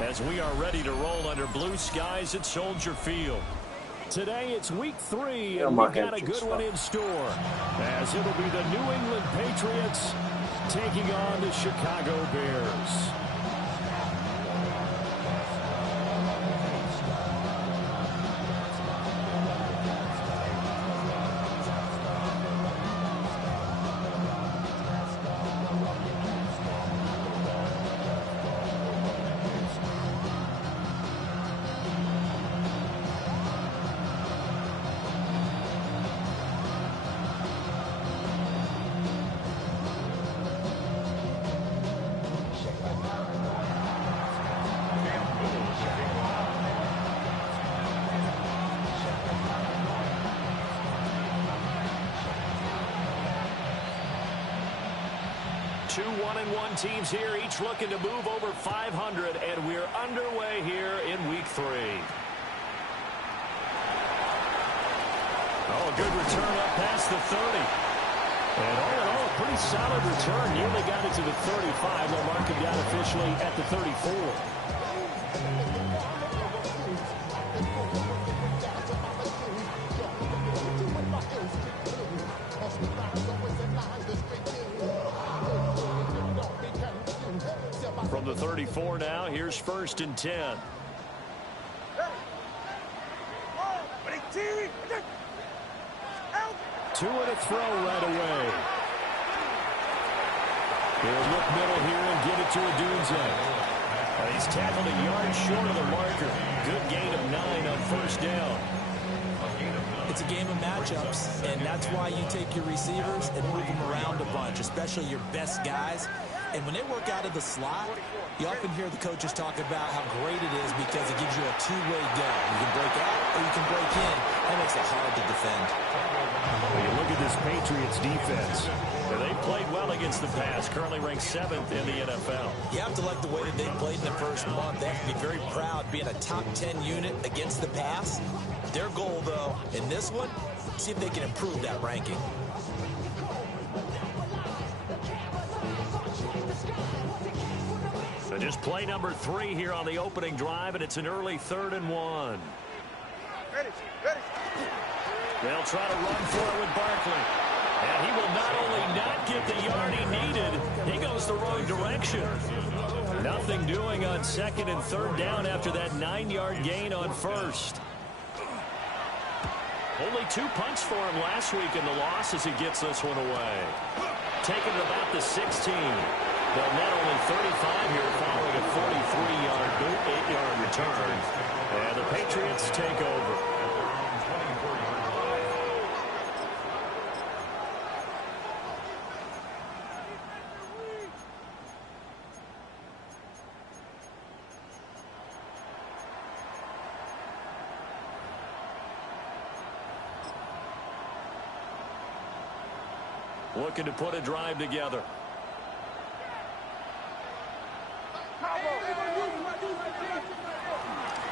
as we are ready to roll under blue skies at Soldier Field. Today it's week 3, and we've got a good one in store, as it'll be the New England Patriots taking on the Chicago Bears. Two 1-1 teams here, each looking to move over 500, and we're underway here in week 3. Oh, a good return up past the 30. And all in all, a pretty solid return. Nearly got it to the 35. They'll mark him down officially at the 34. From the 34 now, here's 1st and 10. Two and a throw right away. He'll look middle here and get it to Odunze. He's tackled a yard short of the marker. Good gain of 9 on 1st down. It's a game of matchups, and that's why you take your receivers and move them around a bunch, especially your best guys. And when they work out of the slot, you often hear the coaches talk about how great it is because it gives you a two-way go. You can break out or you can break in. That makes it hard to defend. When you look at this Patriots defense, they played well against the pass, currently ranked 7th in the NFL. You have to like the way that they played in the first month. They have to be very proud being a top 10 unit against the pass. Their goal, though, in this one, see if they can improve that ranking. So just play number 3 here on the opening drive, and it's an early 3rd and 1. They'll try to run for it with Barkley. And he will not only not get the yard he needed, he goes the wrong direction. Nothing doing on 2nd and 3rd down after that 9-yard gain on 1st. Only 2 punts for him last week in the loss as he gets this one away. Taking it about the 16. They'll net only 35 here following a 43-yard, 8-yard return. And the Patriots take over. Looking to put a drive together.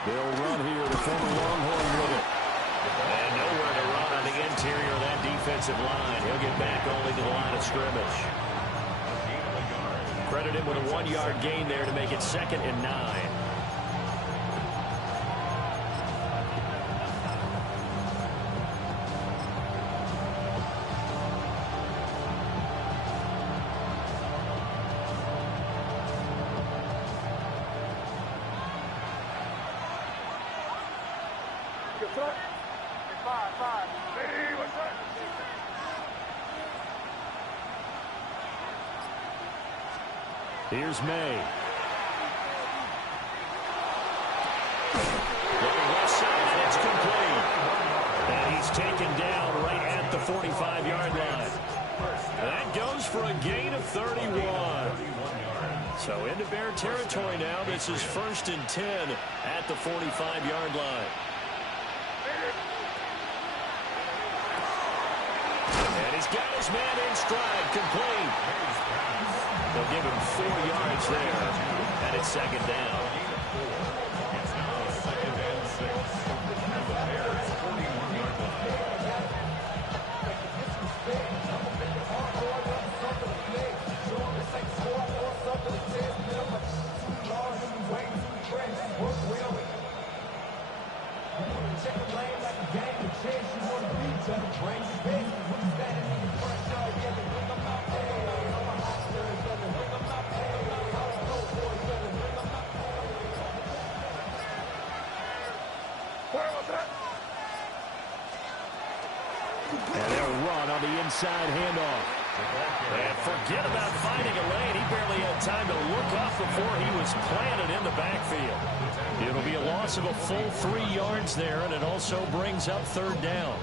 They'll run here, the former Longhorn with it. And nowhere to run on the interior of that defensive line. He'll get back only to the line of scrimmage. Credit him with a 1-yard gain there to make it 2nd and 9. Here's May. Looking left side, it's complete. And he's taken down right at the 45-yard line. That goes for a gain of 31. So into Bear territory now. This is 1st and 10 at the 45-yard line. And he's got his man in stride, complete. They'll give him 4 yards there, and it's 2nd down. inside handoff. And forget about finding a lane. He barely had time to look up before he was planted in the backfield. It'll be a loss of a full 3 yards there, and it also brings up third down.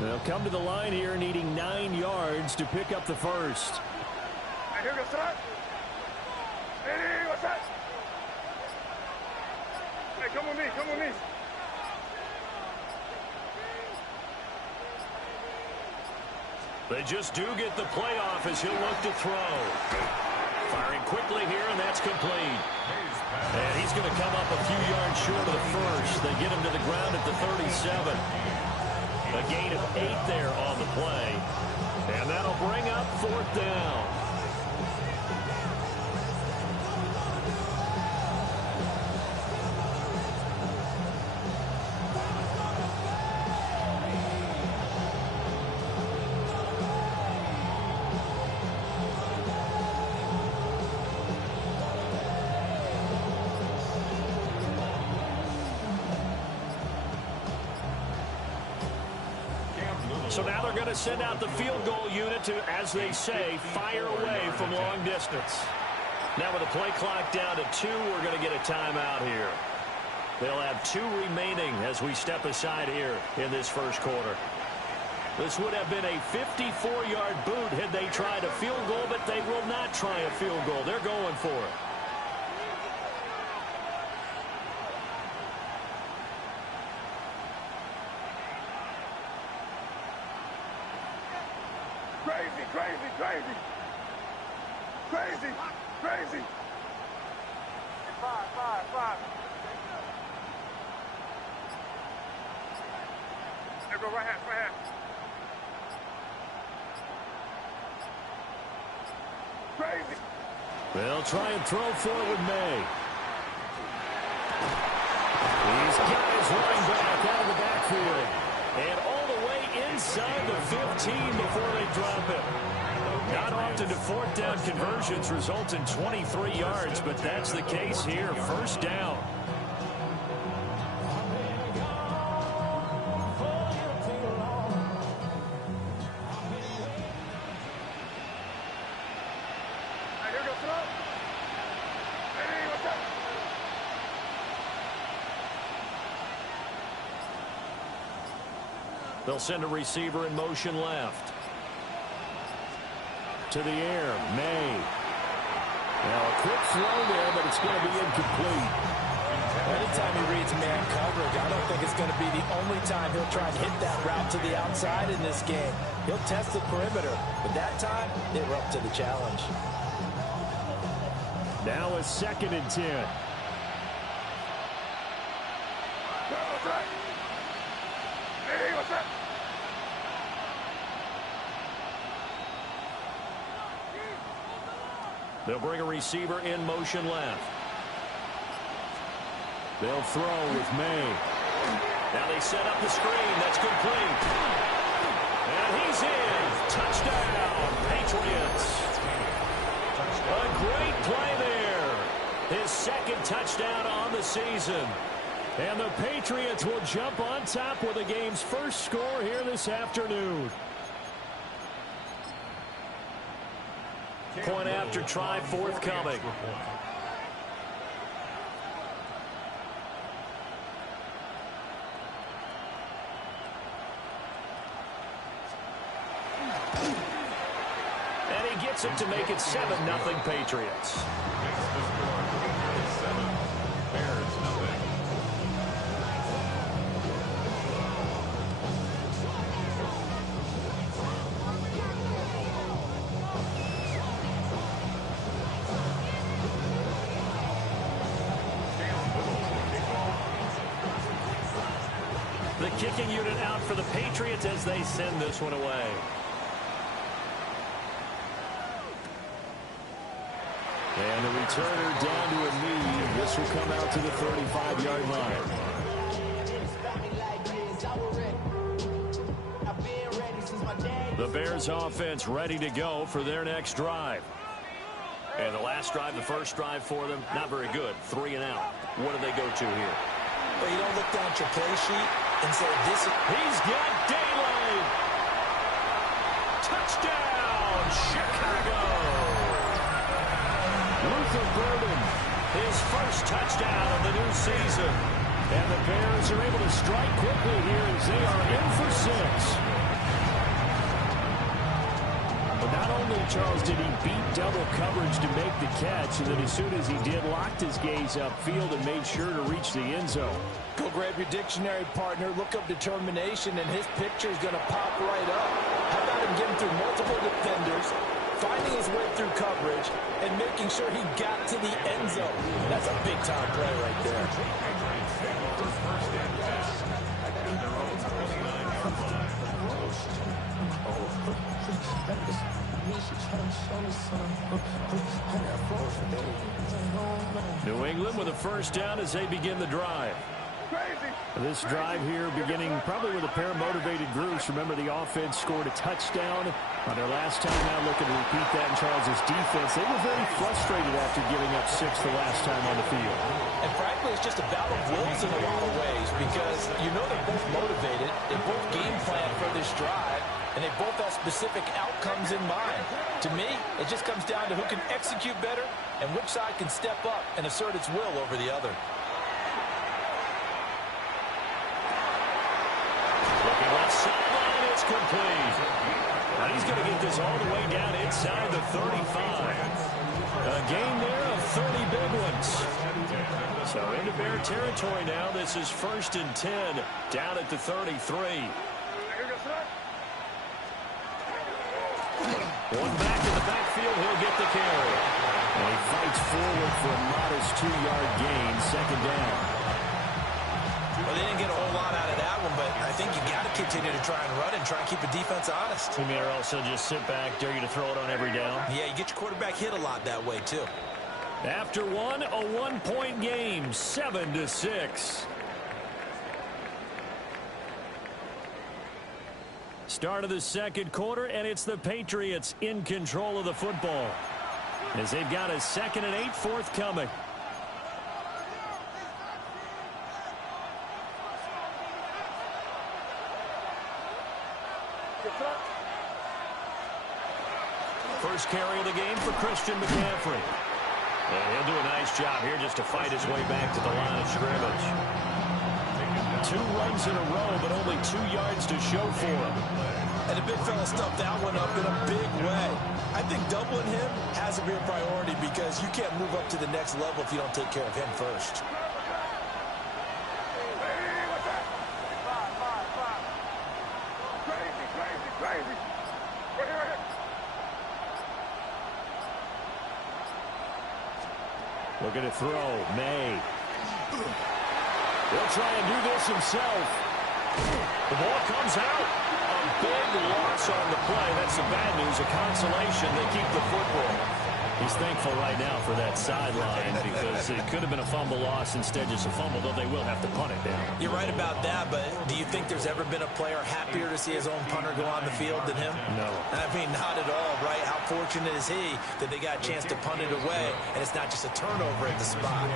They'll come to the line here needing 9 yards to pick up the first. Here goes that. Hey, what's that? Hey, come with me, come with me. They just do get the playoff as he'll look to throw. Firing quickly here, and that's complete. And he's going to come up a few yards short of the first. They get him to the ground at the 37. A gain of 8 there on the play. And that'll bring up fourth down. So now they're going to send out the field goal unit to, as they say, fire away from long distance. Now with the play clock down to 2, we're going to get a timeout here. They'll have 2 remaining as we step aside here in this first quarter. This would have been a 54-yard boot had they tried a field goal, but they will not try a field goal. They're going for it. Crazy. 5. There go right hand. Crazy. They'll try and throw forward with May. These guys running back out of the backfield. And all the way inside the 15 before they drop it. Not often do fourth down conversions result in 23 yards, but that's the case here. First down. Here goes throw. Hey, what's up? They'll send a receiver in motion left. To the air, May. Now a quick throw there, but it's going to be incomplete. Anytime he reads man coverage, I don't think it's going to be the only time he'll try and hit that route to the outside in this game. He'll test the perimeter, but that time, they were up to the challenge. Now a 2nd and 10. Hey, what's up? They'll bring a receiver in motion left. They'll throw with May. Now they set up the screen. That's complete. And he's in. Touchdown, Patriots. A great play there. His 2nd touchdown on the season. And the Patriots will jump on top with the game's first score here this afternoon. Point after try forthcoming. And he gets it to make it 7-0 Patriots. The kicking unit out for the Patriots as they send this one away. And the returner down to a knee. This will come out to the 35-yard line. The Bears offense ready to go for their next drive. And the last drive, the first drive for them, not very good. 3 and out. What do they go to here? Well, you don't look down at your play sheet and say, this is... He's got daylight. Touchdown, Chicago. Luther Burden, his first touchdown of the new season. And the Bears are able to strike quickly here as they are in for 6. But not only, Charles, did he beat double coverage to make the catch, and then as soon as he did, locked his gaze upfield and made sure to reach the end zone. Go grab your dictionary, partner, look up determination, and his picture is going to pop right up. How about him getting through multiple defenders, finding his way through coverage, and making sure he got to the end zone? That's a big-time play right there. New England with a first down as they begin the drive. This drive here beginning probably with a pair of motivated groups. Remember, the offense scored a touchdown on their last time out. Looking to repeat that in Charles's defense. They were very frustrated after giving up 6 the last time on the field. And frankly, it's just a battle of wills in a lot of ways because you know they're both motivated. They both game plan for this drive, and they both have specific outcomes in mind. To me, it just comes down to who can execute better and which side can step up and assert its will over the other. Looking left sideline, it's complete. Now he's going to get this all the way down inside the 35. A gain there of 30 big ones. So into Bear territory now. This is 1st and 10 down at the 33. One back in the backfield, he'll get the carry. And he fights forward for a modest 2-yard gain, 2nd down. Well, they didn't get a whole lot out of that one, but I think you got to continue to try and run and try and keep the defense honest. You may also just sit back, dare you to throw it on every down. Yeah, you get your quarterback hit a lot that way, too. After one, a 1-point game, 7-6. Start of the second quarter, and it's the Patriots in control of the football as they've got a 2nd and 8 forthcoming. First carry of the game for Christian McCaffrey. And he'll do a nice job here just to fight his way back to the line of scrimmage. 2 runs in a row, but only 2 yards to show for him. And the big fella stuffed that one up in a big way. I think doubling him has to be a priority because you can't move up to the next level if you don't take care of him first. Looking to throw. May. He'll try and do this himself. The ball comes out. A big loss on the play. That's the bad news. A consolation. They keep the football. He's thankful right now for that sideline because it could have been a fumble loss, instead just a fumble, though they will have to punt it down. You're right about that, but do you think there's ever been a player happier to see his own punter go on the field than him? No. I mean, not at all, right? How fortunate is he that they got a chance to punt it away, and it's not just a turnover at the spot.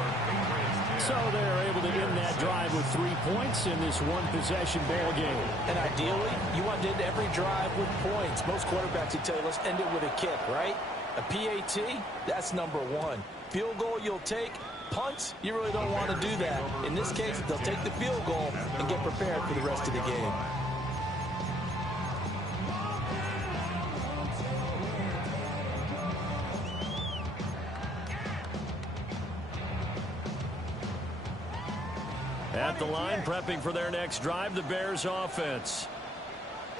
So they're able to end that drive with 3 points in this one-possession ball game. And ideally, you want to end every drive with points. Most quarterbacks would tell you, let's end it with a kick, right? A PAT, that's number 1. Field goal you'll take. Punts, you really don't want to do that. In this case, they'll take the field goal and get prepared for the rest of the game. At the line, prepping for their next drive, the Bears offense.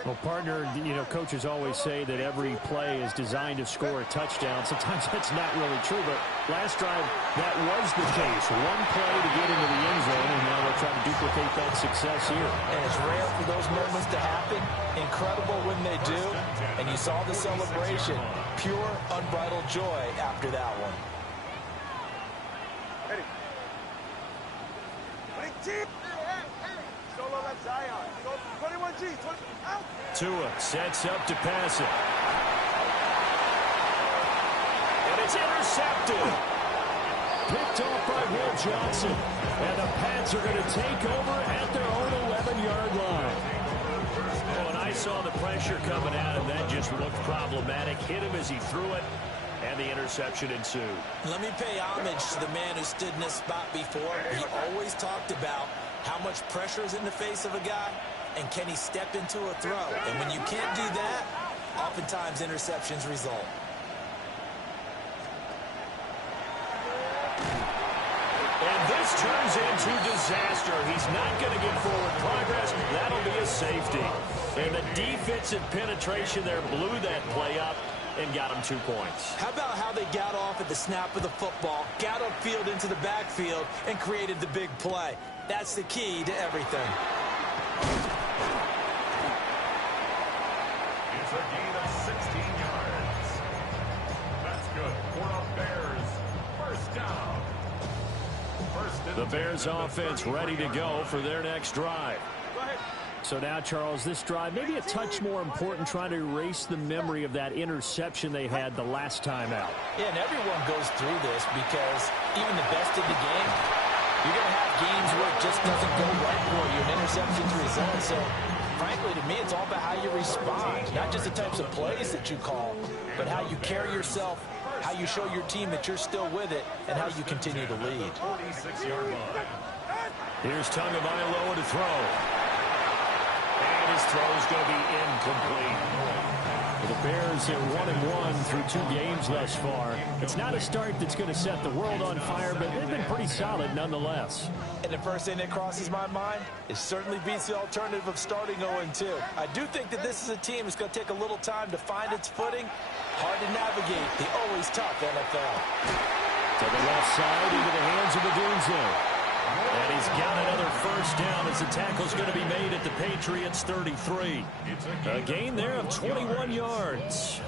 Well, partner, you know, coaches always say that every play is designed to score a touchdown. Sometimes that's not really true, but last drive, that was the case. One play to get into the end zone, and now they'll try to duplicate that success here. And it's rare for those moments to happen. Incredible when they do. And you saw the celebration. Pure, unbridled joy after that one. Tua sets up to pass it. And It's intercepted. Picked off by Will Johnson. And the Pats are going to take over at their own 11-yard line. Oh, and I saw the pressure coming at him. That just looked problematic. Hit him as he threw it, and the interception ensued. Let me pay homage to the man who stood in this spot before. He always talked about how much pressure is in the face of a guy, and can he step into a throw. And when you can't do that, oftentimes interceptions result. And this turns into disaster. He's not going to get forward progress. That'll be a safety. And the defensive penetration there blew that play up and got him 2 points. How about how they got off at the snap of the football, got upfield into the backfield, and created the big play? That's the key to everything. It's a gain of 16 yards. That's good for the Bears. First down. The Bears offense ready to go for their next drive. So now, Charles, this drive maybe a touch more important, trying to erase the memory of that interception they had the last time out. Yeah, and everyone goes through this because even the best in the game, you're going to have games where it just doesn't go right for you, and interceptions result. So, frankly, to me, it's all about how you respond, not just the types of plays that you call, but how you carry yourself, how you show your team that you're still with it, and how you continue to lead. 46-yard line. Here's Tagovailoa to throw. And his throw is going to be incomplete. The Bears are 1-1 through 2 games thus far. It's not a start that's going to set the world on fire, but they've been pretty solid nonetheless. And the first thing that crosses my mind is certainly beats the alternative of starting 0-2. I do think that this is a team that's going to take a little time to find its footing. Hard to navigate the always tough NFL. To the left side into the hands of Odunze. And he's got another first down as the tackle's going to be made at the Patriots 33. A gain there of 21 yards.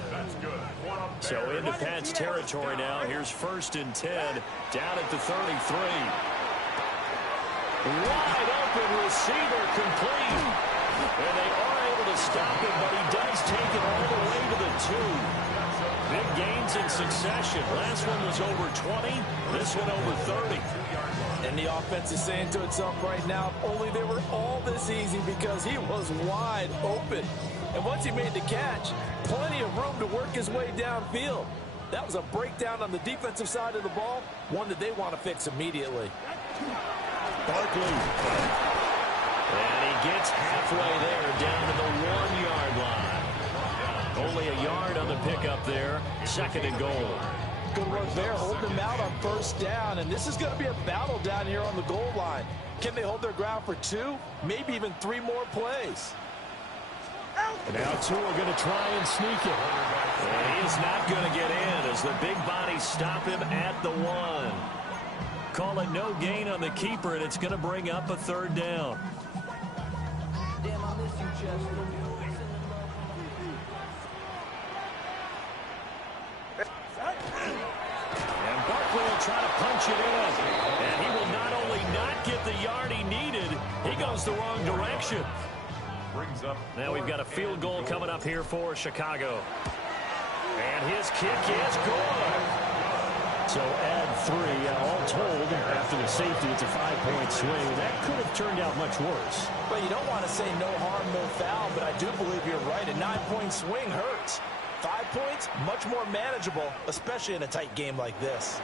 So into Pats territory now. Here's 1st and 10 down at the 33. Wide open receiver complete. And they are able to stop him, but he does take it all the way to the 2. Big gains in succession. Last one was over 20. This one over 30. And the offense is saying to itself right now, only they were all this easy because he was wide open. And once he made the catch, plenty of room to work his way downfield. That was a breakdown on the defensive side of the ball, one that they want to fix immediately. Barkley. And he gets halfway there down to the 1-yard line. Only a yard on the pickup there. 2nd and goal. Good work there, holding them out on first down. And this is going to be a battle down here on the goal line. Can they hold their ground for 2, maybe even 3 more plays? And now 2 are going to try and sneak it. And he is not going to get in as the big bodies stop him at the 1. Call it no gain on the keeper, and it's going to bring up a 3rd down. Damn, I miss you, Chester. And Barkley will try to punch it in. And he will not only not get the yard he needed, he goes the wrong direction. Now we've got a field goal coming up here for Chicago. And his kick is good. So add 3, all told, after the safety, it's a 5-point swing. That could have turned out much worse. Well, you don't want to say no harm, no foul, but I do believe you're right. A 9-point swing hurts. 5 points, much more manageable, especially in a tight game like this.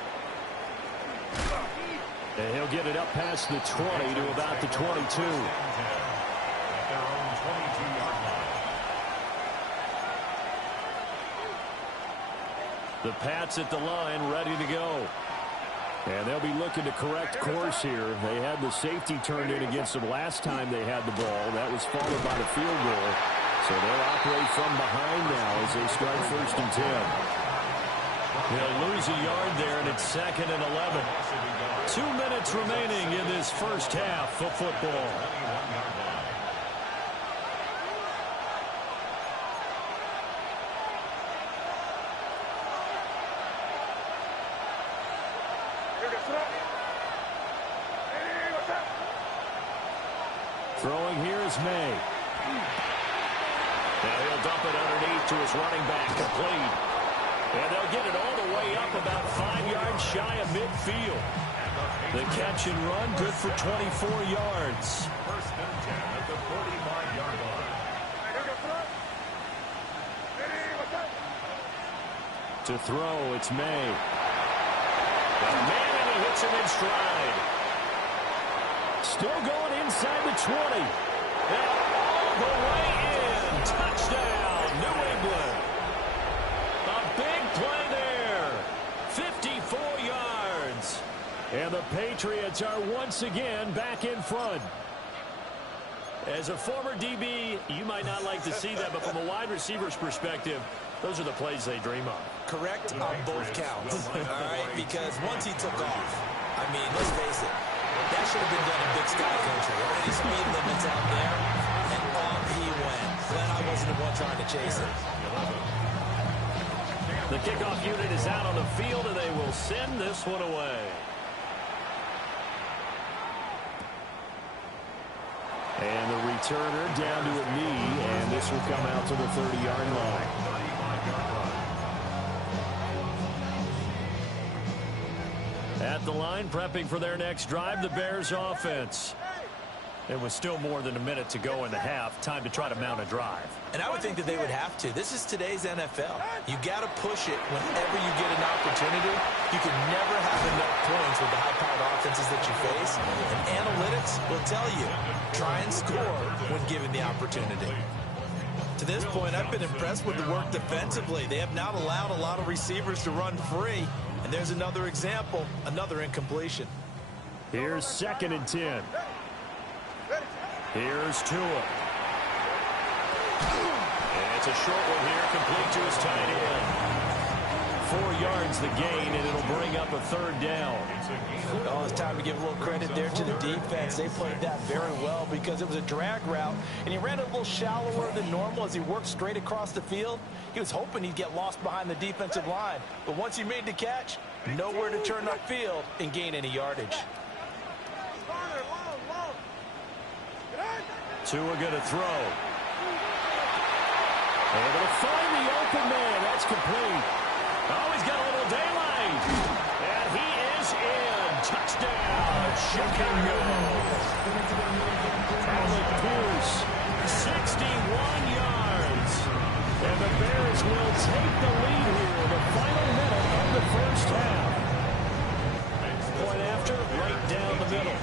And he'll get it up past the 20 to about the 22. The Pats at the line, ready to go. And they'll be looking to correct course here. They had the safety turned in against them last time they had the ball. That was followed by the field goal. So they'll operate from behind now as they start 1st and 10. They'll lose a yard there, and it's 2nd and 11. 2 minutes remaining in this first half of football. Throwing here is May. Now he'll dump it underneath to his running back, complete. And they'll get it all the way up about 5 yards shy of midfield. The catch and run, good for 24 yards. First and 10 at the 45-yard line. To throw, it's May. And man, and he hits him in stride. Still going inside the 20. And all the way in. Touchdown, New England. A big play there. 54 yards. And the Patriots are once again back in front. As a former DB, you might not like to see that, but from a wide receiver's perspective, those are the plays they dream of. Correct on both counts, all right? Because once he took off, I mean, let's face it, that should have been done in Big Sky Country. Already speed limits out there, and off he went. Glad I wasn't the one trying to chase it. The kickoff unit is out on the field, and they will send this one away. And the returner down to a knee, and this will come out to the 30-yard line. At the line, prepping for their next drive, the Bears offense. It was still more than a minute to go in the half. Time to try to mount a drive. And I would think that they would have to. This is today's NFL. You got to push it whenever you get an opportunity. You can never have enough points with the high-powered offenses that you face. And analytics will tell you, try and score when given the opportunity. To this point, I've been impressed with the work defensively. They have not allowed a lot of receivers to run free. And there's another example, another incompletion. Here's 2nd and 10. Here's Tua. And it's a short one here, complete to his tight end. 4 yards the gain, and it'll bring up a 3rd down. Oh, it's time to give a little credit there to the defense. They played that very well because it was a drag route, and he ran a little shallower than normal as he worked straight across the field. He was hoping he'd get lost behind the defensive line, but once he made the catch, nowhere to turn upfield and gain any yardage. Tua going to throw. Able to find the open man. That's complete. Oh, he's got a little daylight. And he is in. Touchdown, Chicago. Alec Pierce. 61 yards. And the Bears will take the lead here in the final minute of the first half. Point after, right down the middle.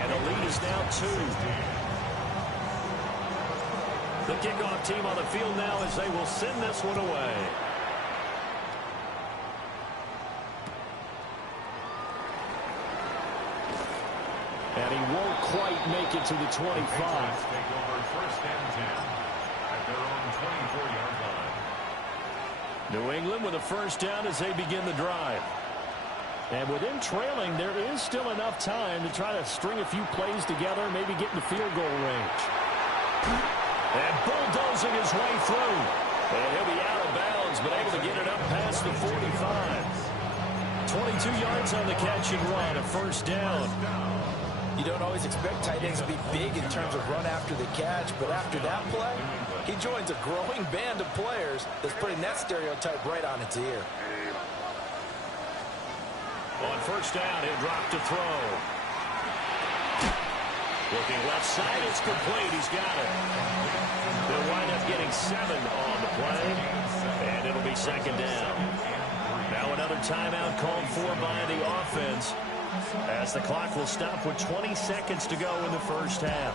And the lead is now 2. The kickoff team on the field now as they will send this one away. And he won't quite make it to the 25. Take over 1st and 10 at their own 24-yard line. New England with a 1st down as they begin the drive. And with them trailing, there is still enough time to try to string a few plays together, maybe get in the field goal range. And bulldozing his way through. And he'll be out of bounds, but able to get it up past the 45. 22 yards on the catch and run, a 1st down. You don't always expect tight ends to be big in terms of run after the catch, but after that play, he joins a growing band of players that's putting that stereotype right on its ear. On 1st down, he'll drop to throw. Looking left side, it's complete. He's got it. They'll wind up getting 7 on the play, and it'll be 2nd down. Now another timeout called for by the offense as the clock will stop with 20 seconds to go in the first half.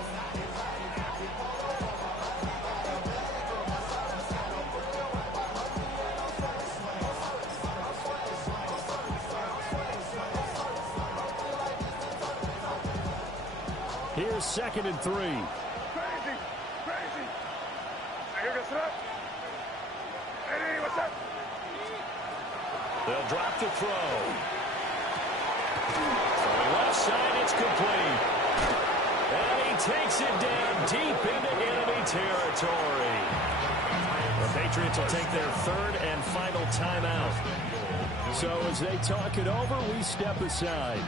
Here's 2nd and 3. Crazy. Eddie, what's up? They'll drop the throw. From the left side, it's complete. And he takes it down deep into enemy territory. The Patriots will take their 3rd and final timeout. So as they talk it over, we step aside.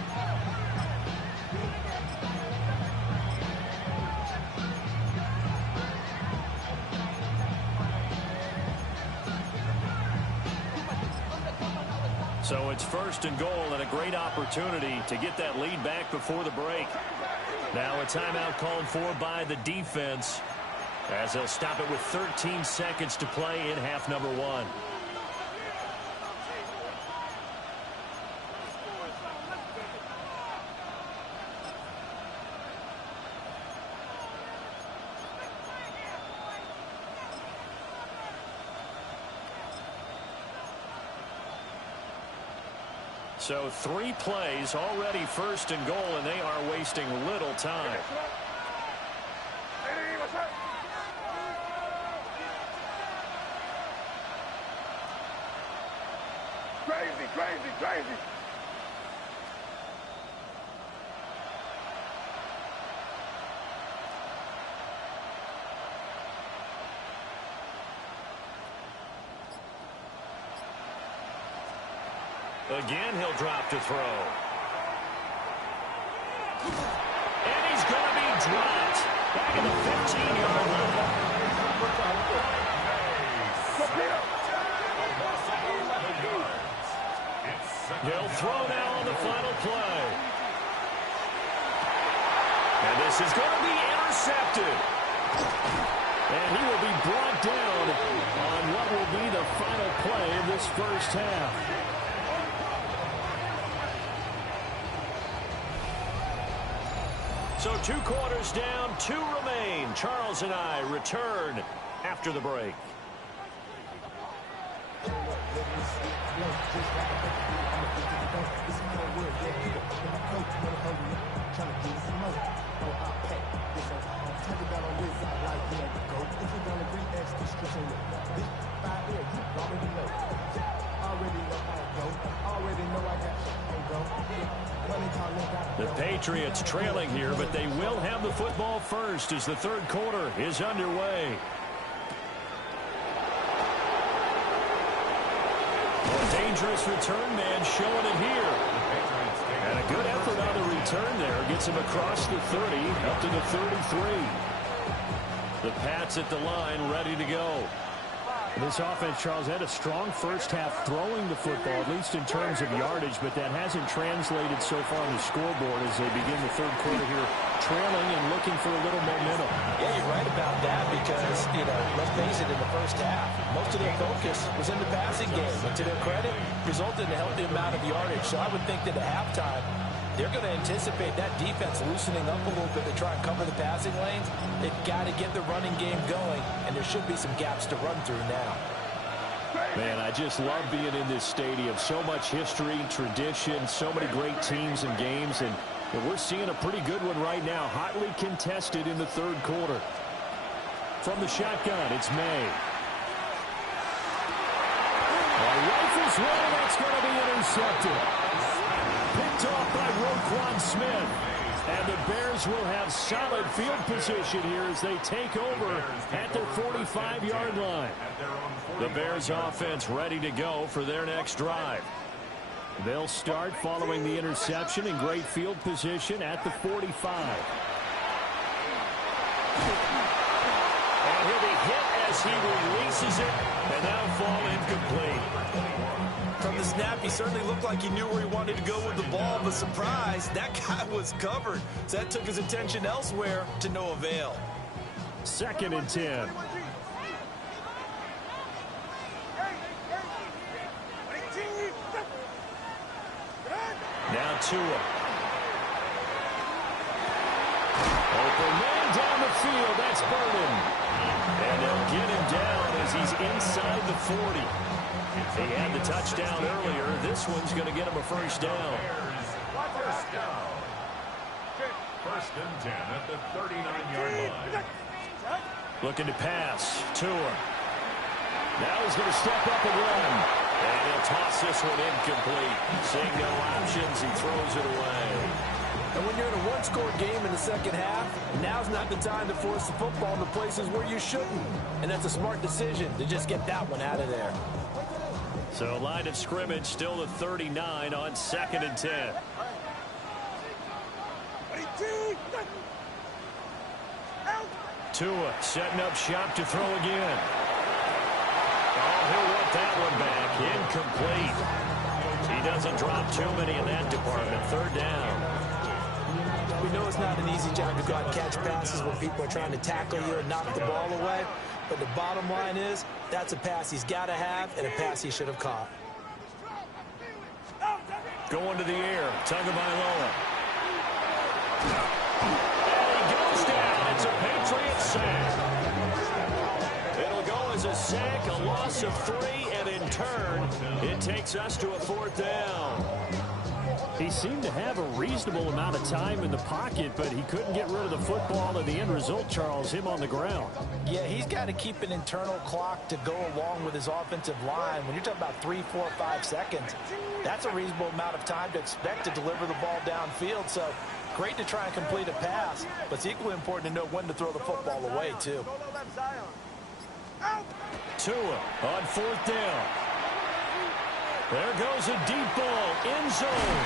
So it's 1st and goal and a great opportunity to get that lead back before the break. Now a timeout called for by the defense as they'll stop it with 13 seconds to play in half number 1. So 3 plays already 1st and goal, and they are wasting little time. Crazy. Again, he'll drop to throw. And he's going to be dropped back in the 15-yard line. He'll throw now on the final play. And this is going to be intercepted. And he will be brought down on what will be the final play of this first half. So 2 quarters down, 2 remain. Charles and I return after the break. The Patriots trailing here, but they will have the football first as the 3rd quarter is underway. A dangerous return man showing it here. And a good effort on the return there. Gets him across the 30, up to the 33. The Pats at the line, ready to go. This offense, Charles, had a strong first half throwing the football, at least in terms of yardage, but that hasn't translated so far on the scoreboard as they begin the 3rd quarter here, trailing and looking for a little momentum. Yeah, you're right about that because, let's face it, in the first half, most of their focus was in the passing game. And to their credit, resulted in a healthy amount of yardage. So I would think that at halftime, they're going to anticipate that defense loosening up a little bit to try and cover the passing lanes. They've got to get the running game going, and there should be some gaps to run through now. Man, I just love being in this stadium. So much history, tradition, so many great teams and games, and we're seeing a pretty good one right now, hotly contested in the 3rd quarter. From the shotgun, it's May. Rifles one, that's going to be intercepted. Picked off by Roquan Smith. And the Bears will have solid field position here as they take over at their 45-yard line. The Bears offense ready to go for their next drive. They'll start following the interception in great field position at the 45. And he'll be hit as he releases it and now fall incomplete. From the snap, he certainly looked like he knew where he wanted to go with the ball, but surprise, that guy was covered. So that took his attention elsewhere to no avail. 2nd and 10. Now Tua. Open man down the field. That's Burden. And they'll get him down as he's inside the 40. He had the touchdown earlier. This one's going to get him a first down. First and 10 at the 39-yard line. Looking to pass. Tua. Now he's going to step up and run. And he'll toss this one incomplete. Seeing no options, he throws it away. And when you're in a one-score game in the second half, now's not the time to force the football in the places where you shouldn't. And that's a smart decision to just get that one out of there. So line of scrimmage still the 39 on 2nd and 10. Tua setting up shop to throw again. Oh, he'll want that one back. Incomplete. He he doesn't drop too many in that department. Third down. We know it's not an easy job to go out and catch passes when people are trying to tackle you and knock the ball away. But the bottom line is, that's a pass he's got to have and a pass he should have caught. Going to the air. Tagovailoa. And he goes down. It's a Patriots sack. It'll go as a sack, a loss of 3, and in turn, it takes us to a 4th down. He seemed to have a reasonable amount of time in the pocket, but he couldn't get rid of the football, and the end result, Charles, him on the ground. Yeah, he's got to keep an internal clock to go along with his offensive line. When you're talking about 3, 4, 5 seconds, that's a reasonable amount of time to expect to deliver the ball downfield. So great to try and complete a pass, but it's equally important to know when to throw the football away, too. Tua on 4th down. There goes a deep ball, end zone.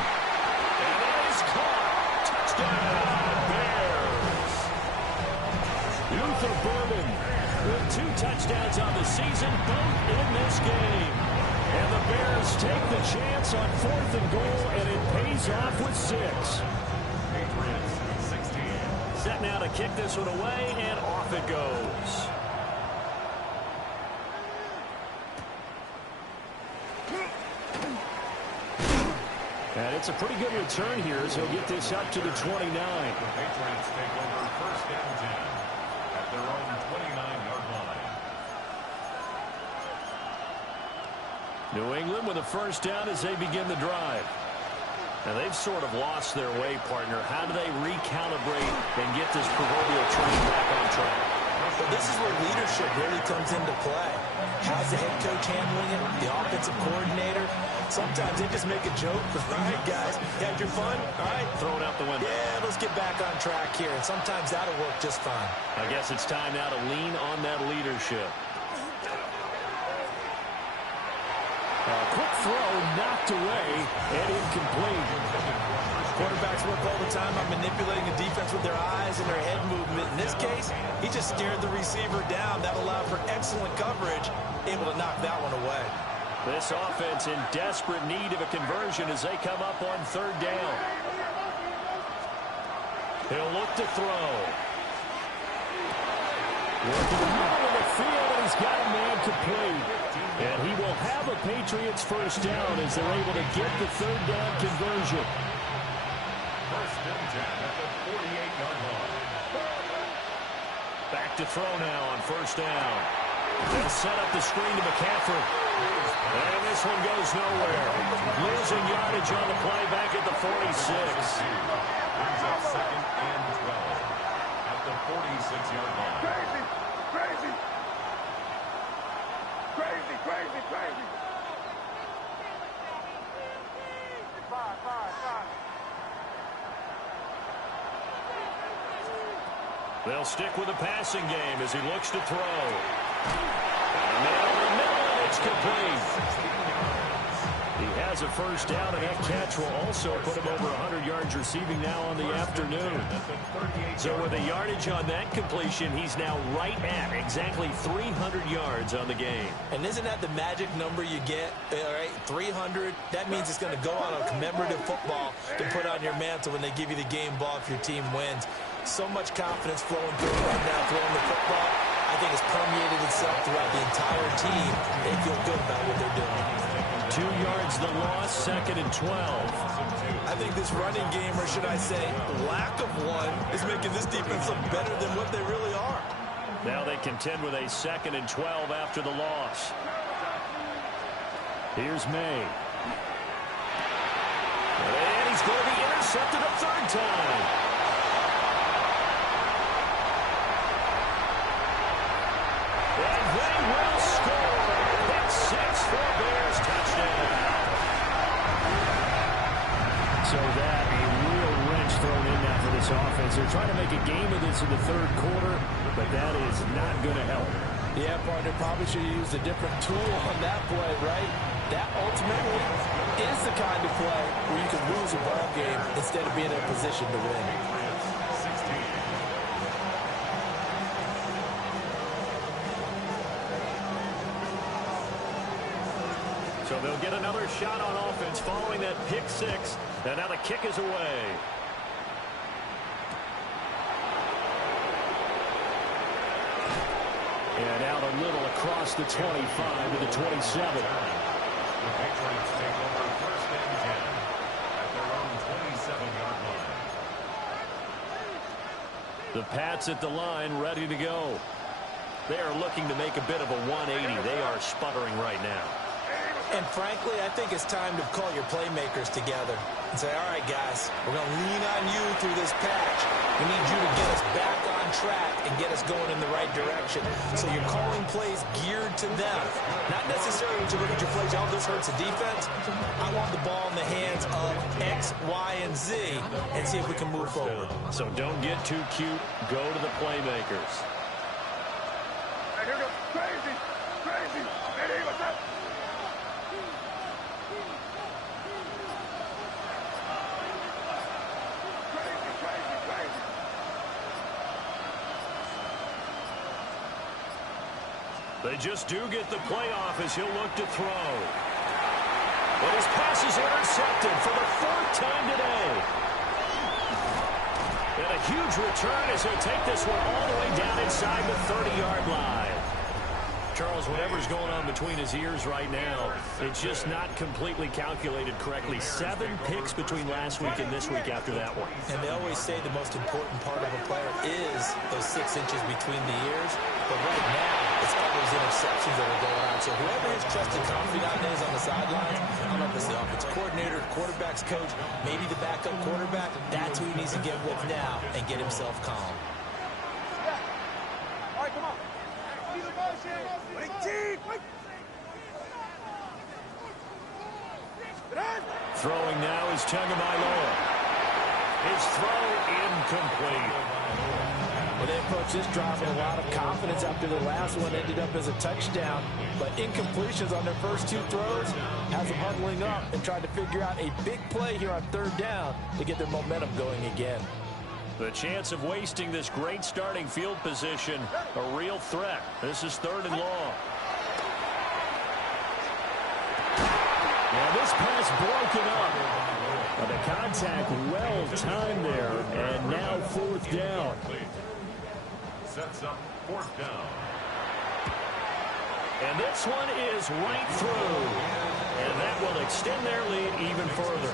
And that is caught. Touchdown, Bears. Luther Burden with 2 touchdowns on the season, both in this game. And the Bears take the chance on 4th and goal, and it pays off with 6. Patriots 16. Set now to kick this one away, and off it goes. And it's a pretty good return here as he'll get this up to the 29. The Patriots take over 1st and 10 at their own 29-yard line. New England with a 1st down as they begin the drive. Now they've sort of lost their way, partner. How do they recalibrate and get this proverbial train back on track? But this is where leadership really comes into play. How's the head coach handling it? The offensive coordinator? Sometimes they just make a joke. All right, guys, you had your fun? All right. Throw it out the window. Yeah, let's get back on track here. And sometimes that'll work just fine. I guess it's time now to lean on that leadership. A quick throw knocked away and incomplete. Quarterbacks work all the time on manipulating the defense with their eyes and their head movement. In this case, he just stared the receiver down. That allowed for excellent coverage, able to knock that one away. This offense in desperate need of a conversion as they come up on 3rd down. He'll look to throw. Working the middle of the field, and he's got a man complete. And he will have a Patriots 1st down as they're able to get the 3rd down conversion. 1st and 10 at the 48-yard line. Back to throw now on 1st down. They'll set up the screen to McCaffrey. And this one goes nowhere. Losing yardage on the play back at the 46. Brings up 2nd and 12 at the 46-yard line. Crazy! Crazy! Crazy, crazy, crazy! 5, 5, 5. They'll stick with the passing game as he looks to throw. And man over the middle, and it's complete. He has a 1st down, and that catch will also put him over 100 yards receiving now on the afternoon. So with the yardage on that completion, he's now right at exactly 300 yards on the game. And isn't that the magic number you get? All right, 300. That means it's going to go on a commemorative football to put on your mantle when they give you the game ball if your team wins. So much confidence flowing through right now, throwing the football. I think it's permeated itself throughout the entire team. They feel good about what they're doing. 2 yards the loss, 2nd and 12. I think this running game, or should I say lack of one, is making this defense look better than what they really are. Now they contend with a 2nd and 12 after the loss. Here's May. And he's going to be intercepted a 3rd time. And they will score. That's 6 for Bears. Touchdown. So that a real wrench thrown in now for this offense. They're trying to make a game of this in the 3rd quarter, but that is not going to help. Yeah, partner, probably should have used a different tool on that play, right? That ultimately is the kind of play where you can lose a ball game instead of being in a position to win. So they'll get another shot on offense following that pick six. And now the kick is away. And out a little across the 25 to the 27. The Patriots take over first and 10 at their own 27-yard line. The Pats at the line, ready to go. They are looking to make a bit of a 180. They are sputtering right now. And frankly, I think it's time to call your playmakers together and say, all right, guys, we're going to lean on you through this patch. We need you to get us back on track and get us going in the right direction. So you're calling plays geared to them. Not necessarily to look at your plays, oh, this hurts the defense. I want the ball in the hands of X, Y, and Z and see if we can move forward. So don't get too cute. Go to the playmakers. Hey, here we go. Crazy. Crazy. Hey, what's up? They just do get the playoff as he'll look to throw. But his pass is intercepted for the fourth time today. And a huge return as he'll take this one all the way down inside the 30-yard line. Charles, whatever's going on between his ears right now, it's just not completely calculated correctly. 7 picks between last week and this week after that one. And they always say the most important part of a player is those 6 inches between the ears. But right now, it's all those interceptions that are going on. So whoever his trusted confidant is on the sidelines, I don't know if it's the offensive coordinator, the quarterback's coach, maybe the backup quarterback, that's who he needs to get with now and get himself calm. All right, come on. Throwing now is Tagovailoa. His throw incomplete. Well, they approached this drive with a lot of confidence after the last one ended up as a touchdown. But incompletions on their first 2 throws has them huddling up and trying to figure out a big play here on 3rd down to get their momentum going again. The chance of wasting this great starting field position, a real threat. This is 3rd and long. And this pass broken up. The contact well timed there, and now 4th down. Sets up 4th down. And this one is right through. And that will extend their lead even further.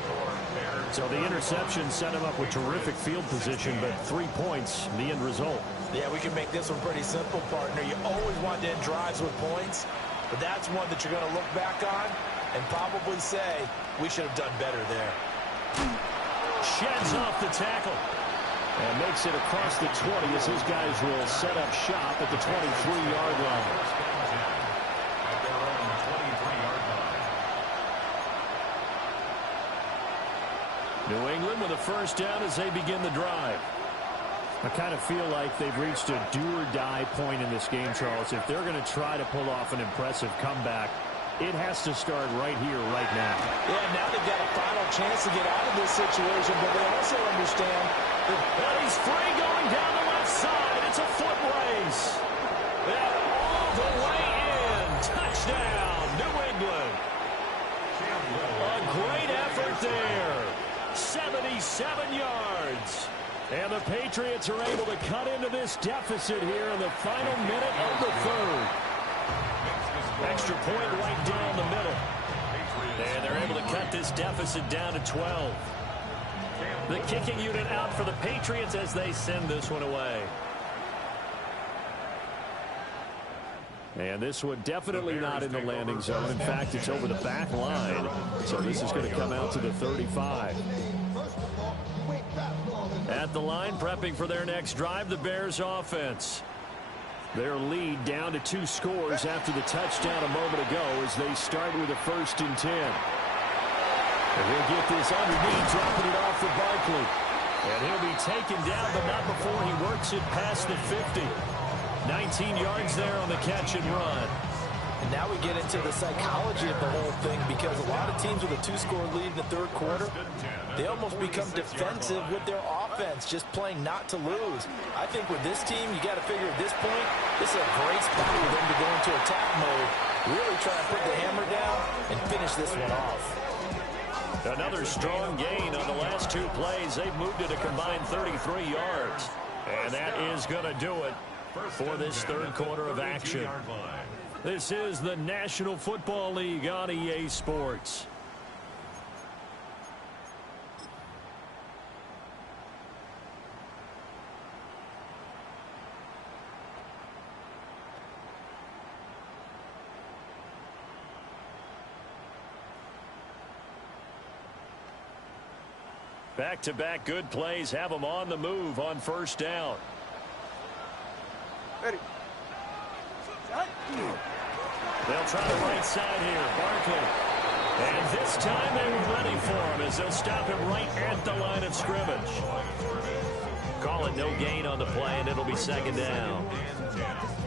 So the interception set him up with terrific field position, but 3 points, the end result. Yeah, we can make this one pretty simple, partner. You always want to end drives with points, but that's one that you're going to look back on and probably say, we should have done better there. Sheds off the tackle. And makes it across the 20 as his guys will set up shop at the 23-yard line. At their own 23-yard line. New England with a first down as they begin the drive. I kind of feel like they've reached a do-or-die point in this game, Charles. If they're going to try to pull off an impressive comeback, it has to start right here, right now. Yeah, now they've got a final chance to get out of this situation, but they also understand that he's free going down the left side. It's a foot race. And all the way in. Touchdown, New England. A great effort there. 77 yards. And the Patriots are able to cut into this deficit here in the final minute of the 3rd. Extra point right down the middle. And they're able to cut this deficit down to 12. The kicking unit out for the Patriots as they send this one away. And this one definitely not in the landing zone. In fact, it's over the back line. So this is going to come out to the 35. At the line, prepping for their next drive, the Bears offense. Their lead down to 2 scores after the touchdown a moment ago as they start with a 1st and 10. And he'll get this underneath, dropping it off for Barkley. And he'll be taken down, but not before he works it past the 50. 19 yards there on the catch and run. And now we get into the psychology of the whole thing, because a lot of teams with a 2-score lead in the 3rd quarter, they almost become defensive with their offense, just playing not to lose. I think with this team, you got to figure at this point, This is a great spot for them to go into attack mode. Really try to put the hammer down and finish this one off. Another strong gain on the last two plays. They've moved it a combined 33 yards. And that is going to do it for this third quarter of action. This is the National Football League on EA Sports. Back-to-back good plays have them on the move on first down. Ready. They'll try the right side here. Barkley. And this time they were ready for him as they'll stop him right at the line of scrimmage. Call it no gain on the play, and it'll be second down.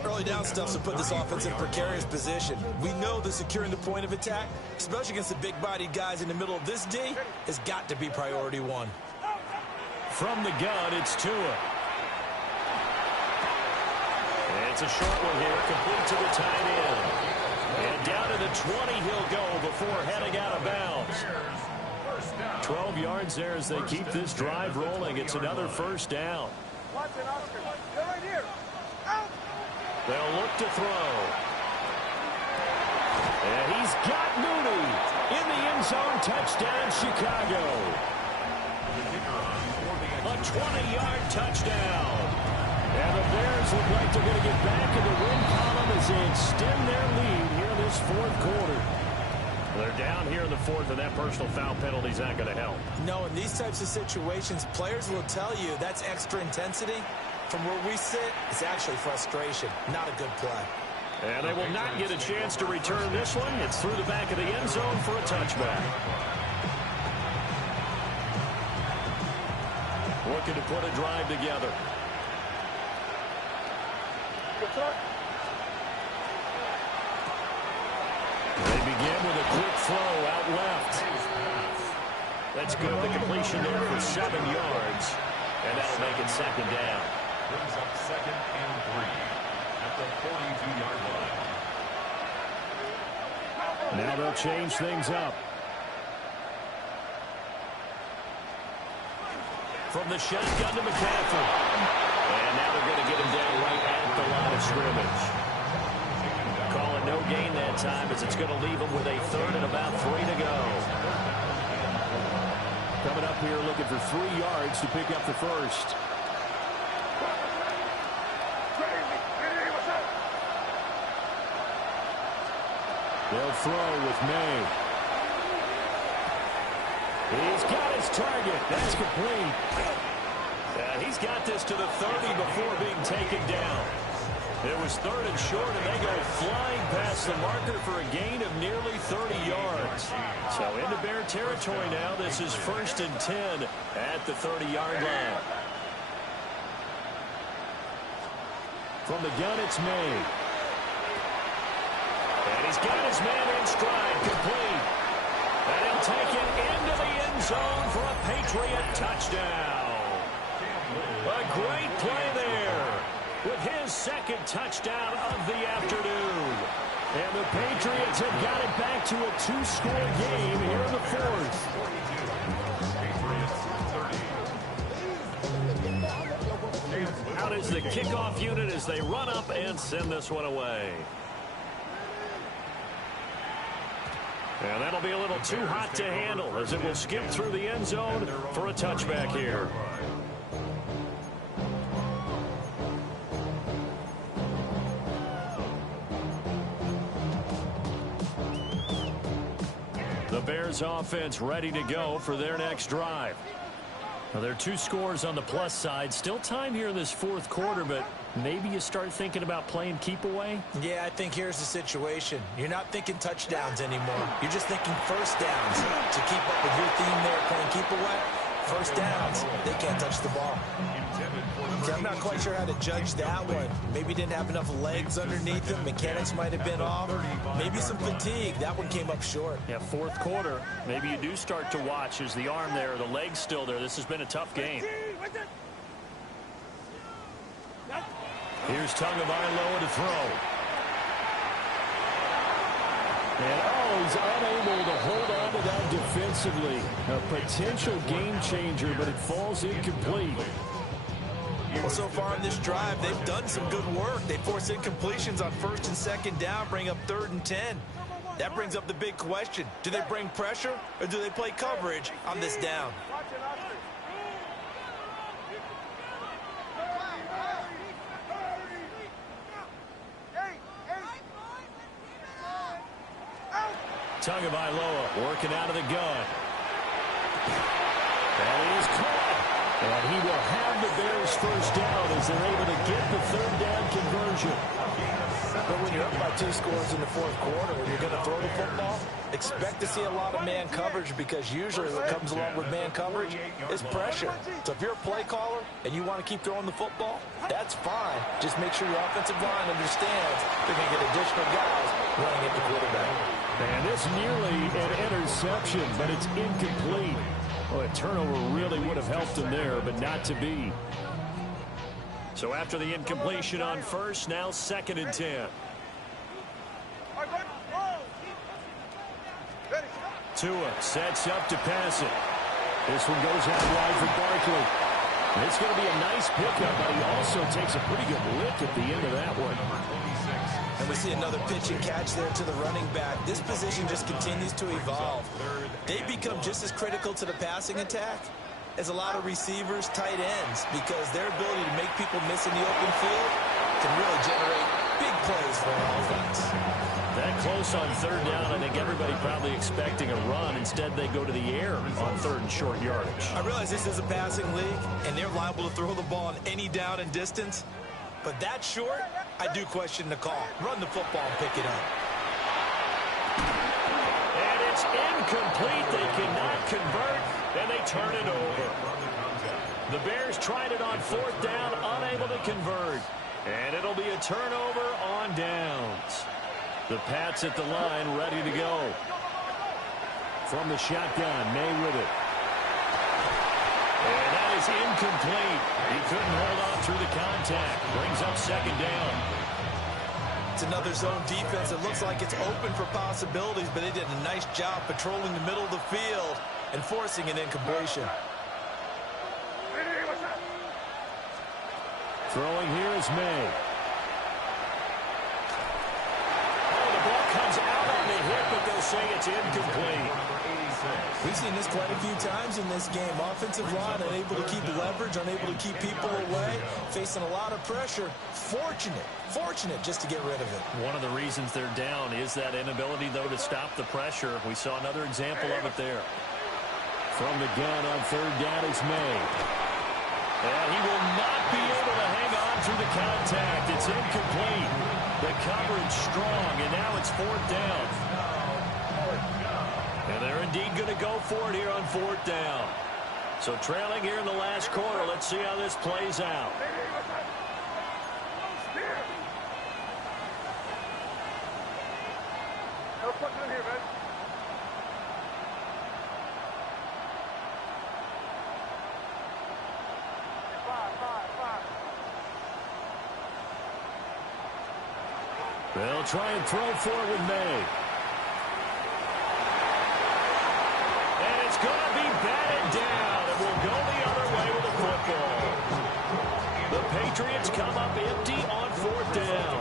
Early down stuff's to put this offense in a precarious position. We know that securing the point of attack, especially against the big-bodied guys in the middle of this D, has got to be priority one. From the gun, it's Tua. It's a short one here, complete to the tight end. And down to the 20 he'll go before heading out of bounds. 12 yards there as they keep this drive rolling. It's another first down. They'll look to throw. And he's got Mooney in the end zone. Touchdown, Chicago. A 20-yard touchdown. And the Bears look like they're going to get back in the win column as they extend their lead here in this fourth quarter. They're down here in the fourth, and that personal foul penalty is not going to help. No, in these types of situations, players will tell you that's extra intensity. From where we sit, it's actually frustration, not a good play. And they will not get a chance to return this one. It's through the back of the end zone for a touchback. Looking to put a drive together. They begin with a quick throw out left. That's good. The completion there for 7 yards. And that'll make it second down. Brings up 2nd and 3 at the 42-yard line. Now they'll change things up. From the shotgun to McCaffrey. And now they're going to get him down right at the line of scrimmage. Call it no gain that time as it's going to leave him with a third and about 3 to go. Coming up here looking for 3 yards to pick up the first. They'll throw with May. He's got his target. That's complete. He's got this to the 30 before being taken down. It was third and short, and they go flying past the marker for a gain of nearly 30 yards. So into Bear territory now. This is 1st and 10 at the 30-yard line. From the gun, it's May. And he's got his man in stride, complete. And he'll take it into the end zone for a Patriot touchdown. A great play there with his second touchdown of the afternoon. And the Patriots have got it back to a 2-score game here in the fourth. Out is the kickoff unit as they run up and send this one away. And that'll be a little too hot to handle as it will skip through the end zone for a touchback here. The Bears offense ready to go for their next drive. Now, there are 2 scores on the plus side. Still time here in this fourth quarter, but maybe you start thinking about playing keep away? Yeah, I think here's the situation. You're not thinking touchdowns anymore. You're just thinking first downs. To keep up with your theme there, playing keep away, first downs, they can't touch the ball. Okay, I'm not quite sure how to judge that one. Maybe didn't have enough legs underneath him. Mechanics might have been off. Maybe some fatigue. That one came up short. Yeah, fourth quarter. Maybe you do start to watch. Is the arm there, the leg's still there? This has been a tough game. Here's Tagovailoa to throw. And, he's unable to hold on to that defensively. A potential game changer, but it falls incomplete. Well, so far in this drive, they've done some good work. They force incompletions on 1st and 2nd down, bring up 3rd and 10. That brings up the big question. Do they bring pressure or do they play coverage on this down? Tagovailoa working out of the gun. That is caught. And he will have the Bears first down as they're able to get the 3rd down conversion. But when you're up by 2 scores in the 4th quarter and you're going to throw the football, expect to see a lot of man coverage, because usually what comes along with man coverage is pressure. So if you're a play caller and you want to keep throwing the football, that's fine. Just make sure your offensive line understands they're going to get additional guys running at the quarterback. And it's nearly an interception, but it's incomplete. Well, a turnover really would have helped him there, but not to be. So after the incompletion on 1st, now 2nd and 10. Tua sets up to pass it. This one goes out wide for Barkley. It's going to be a nice pickup, but he also takes a pretty good lick at the end of that one. And we see another pitch and catch there to the running back. This position just continues to evolve. They become just as critical to the passing attack as a lot of receivers, tight ends, because their ability to make people miss in the open field can really generate big plays for an offense. That close on 3rd down, I think everybody probably expecting a run. Instead, they go to the air on 3rd and short yardage. I realize this is a passing league, and they're liable to throw the ball on any down and distance. But that short, I do question the call. Run the football and pick it up. And it's incomplete. They cannot convert, and they turn it over. The Bears tried it on 4th down, unable to convert. And it'll be a turnover on downs. The Pats at the line, ready to go. From the shotgun, May with it. And that is incomplete. He couldn't hold on through the contact. Brings up 2nd down. It's another zone defense. It looks like it's open for possibilities, but they did a nice job patrolling the middle of the field and forcing an incompletion. Throwing here is May. Oh, the ball comes out on the hit, but they'll say it's incomplete. We've seen this quite a few times in this game. Offensive line unable to keep leverage, unable to keep people away, facing a lot of pressure. Fortunate just to get rid of it. One of the reasons they're down is that inability, though, to stop the pressure. We saw another example of it there. From the gun on 3rd down is May. And he will not be able to hang on through the contact. It's incomplete. The coverage strong, and now it's 4th down. And they're indeed going to go for it here on 4th down. So trailing here in the last quarter. Let's see how this plays out. They'll try and throw for it with May. And it's going to be batted down, and we'll go the other way with the football. The Patriots come up empty on 4th down.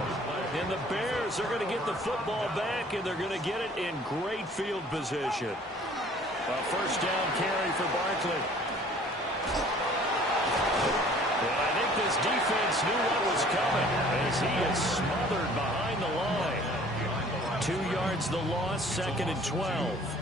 And the Bears are going to get the football back, and they're going to get it in great field position. A 1st down carry for Barkley. And I think this defense knew what was coming as he is smothered behind the line. 2 yards the loss, 2nd and 12.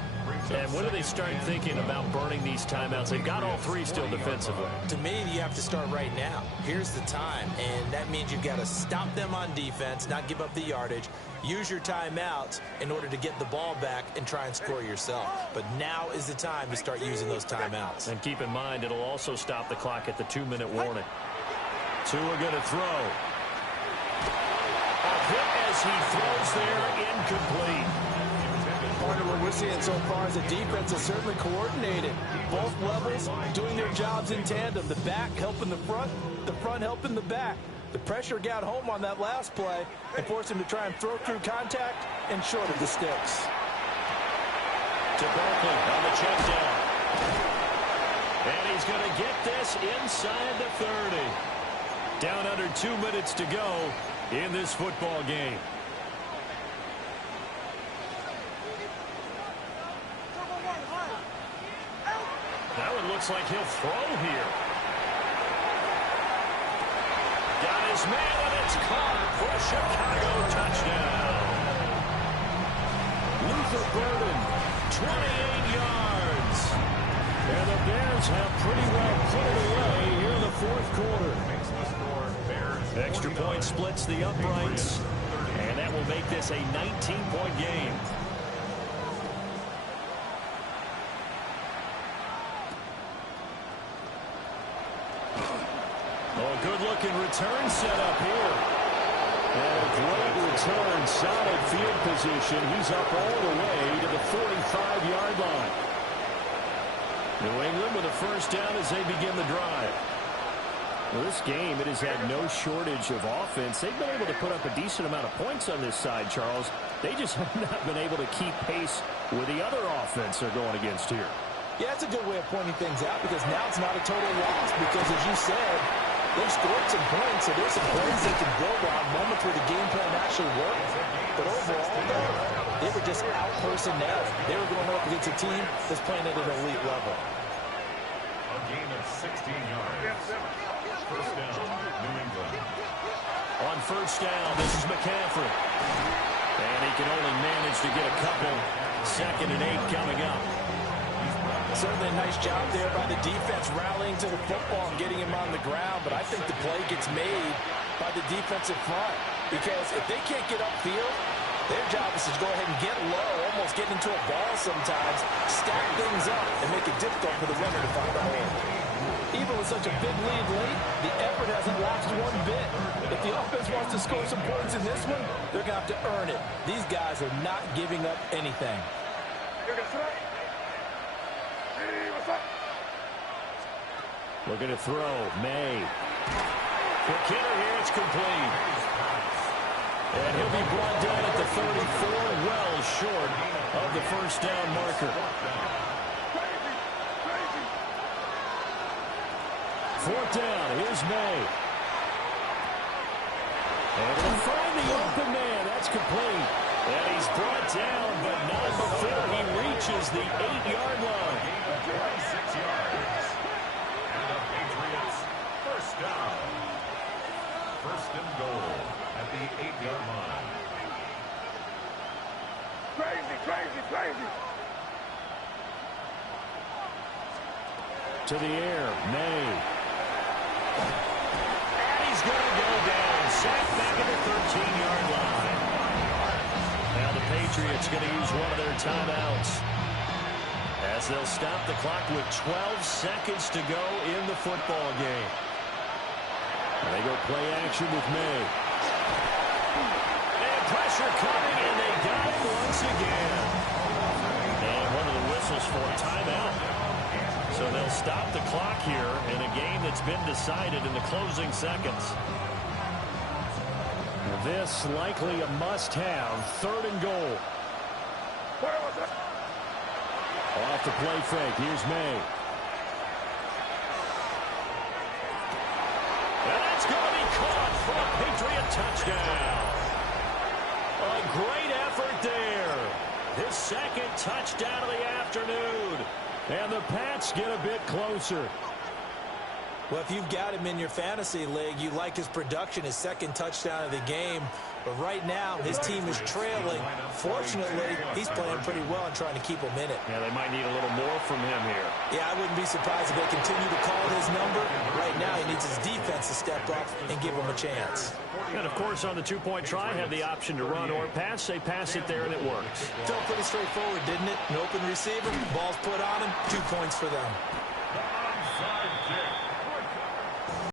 And when do they start thinking about burning these timeouts? They've got all 3 still defensively. To me, you have to start right now. Here's the time, and that means you've got to stop them on defense, not give up the yardage, use your timeouts in order to get the ball back and try and score yourself. But now is the time to start using those timeouts. And keep in mind, it'll also stop the clock at the 2-minute warning. Tua going to throw. A hit as he throws there, incomplete. Part of what we're seeing so far is the defense is certainly coordinated. Both levels doing their jobs in tandem. The back helping the front helping the back. The pressure got home on that last play and forced him to try and throw through contact and short of the sticks. To Barkley on the check down. And he's going to get this inside the 30. Down under 2 minutes to go in this football game. That one looks like he'll throw here. Got his man, and it's caught for a Chicago touchdown. Luther Burden, 28 yards. And the Bears have pretty well put it away here in the fourth quarter. Extra point splits the uprights, and that will make this a 19-point game. Oh, good-looking return set up here. And a great return, solid field position. He's up all the way to the 45-yard line. New England with a first down as they begin the drive. Well, this game, it has had no shortage of offense. They've been able to put up a decent amount of points on this side, Charles. They just have not been able to keep pace with the other offense they're going against here. Yeah, that's a good way of pointing things out because now it's not a total loss because, as you said, they've scored some points, so there's some points they can build on, moments where the game plan actually worked. But overall, though, they were just out-personnel. They were going up against a team that's playing at an elite level. A gain of 16 yards. First down, New England. On first down, this is McCaffrey. And he can only manage to get a couple. 2nd and 8 coming up. Certainly a nice job there by the defense rallying to the football and getting him on the ground, but I think the play gets made by the defensive front because if they can't get upfield, their job is to go ahead and get low, almost get into a ball sometimes, stack things up, and make it difficult for the runner to find a hole. Even with such a big lead late, the effort hasn't lapsed one bit. If the offense wants to score some points in this one, they're going to have to earn it. These guys are not giving up anything. Looking to throw. May. For Kittle here, it's complete. And he'll be brought down at the 34, well short of the first down marker. 4th down, here's May. And he'll find the open man, that's complete. And he's brought down, but not before he reaches the 8-yard line. 26 yards. And the Patriots, first down. First and goal at the 8-yard line. Crazy, crazy, crazy. To the air, May. And he's going to go down. Sacked back at the 13-yard line. Now the Patriots going to use one of their timeouts as they'll stop the clock with 12 seconds to go in the football game. And they go play action with May. And pressure coming, and they got him once again. And one of the whistles for a timeout. So they'll stop the clock here in a game that's been decided in the closing seconds. This likely a must-have. 3rd and goal. Off the play fake. Here's May. And that's going to be caught for a Patriot touchdown. A great effort there. His 2nd touchdown of the afternoon. And the Pats get a bit closer. Well, if you've got him in your fantasy league, you like his production, his 2nd touchdown of the game. But right now, his team is trailing. Fortunately, he's playing pretty well and trying to keep him in it. Yeah, they might need a little more from him here. Yeah, I wouldn't be surprised if they continue to call his number. Right now, he needs his defense to step up and give him a chance. And, of course, on the 2-point try, have the option to run or pass. They pass it there, and it works. Felt pretty straightforward, didn't it? An open receiver, ball's put on him, 2 points for them.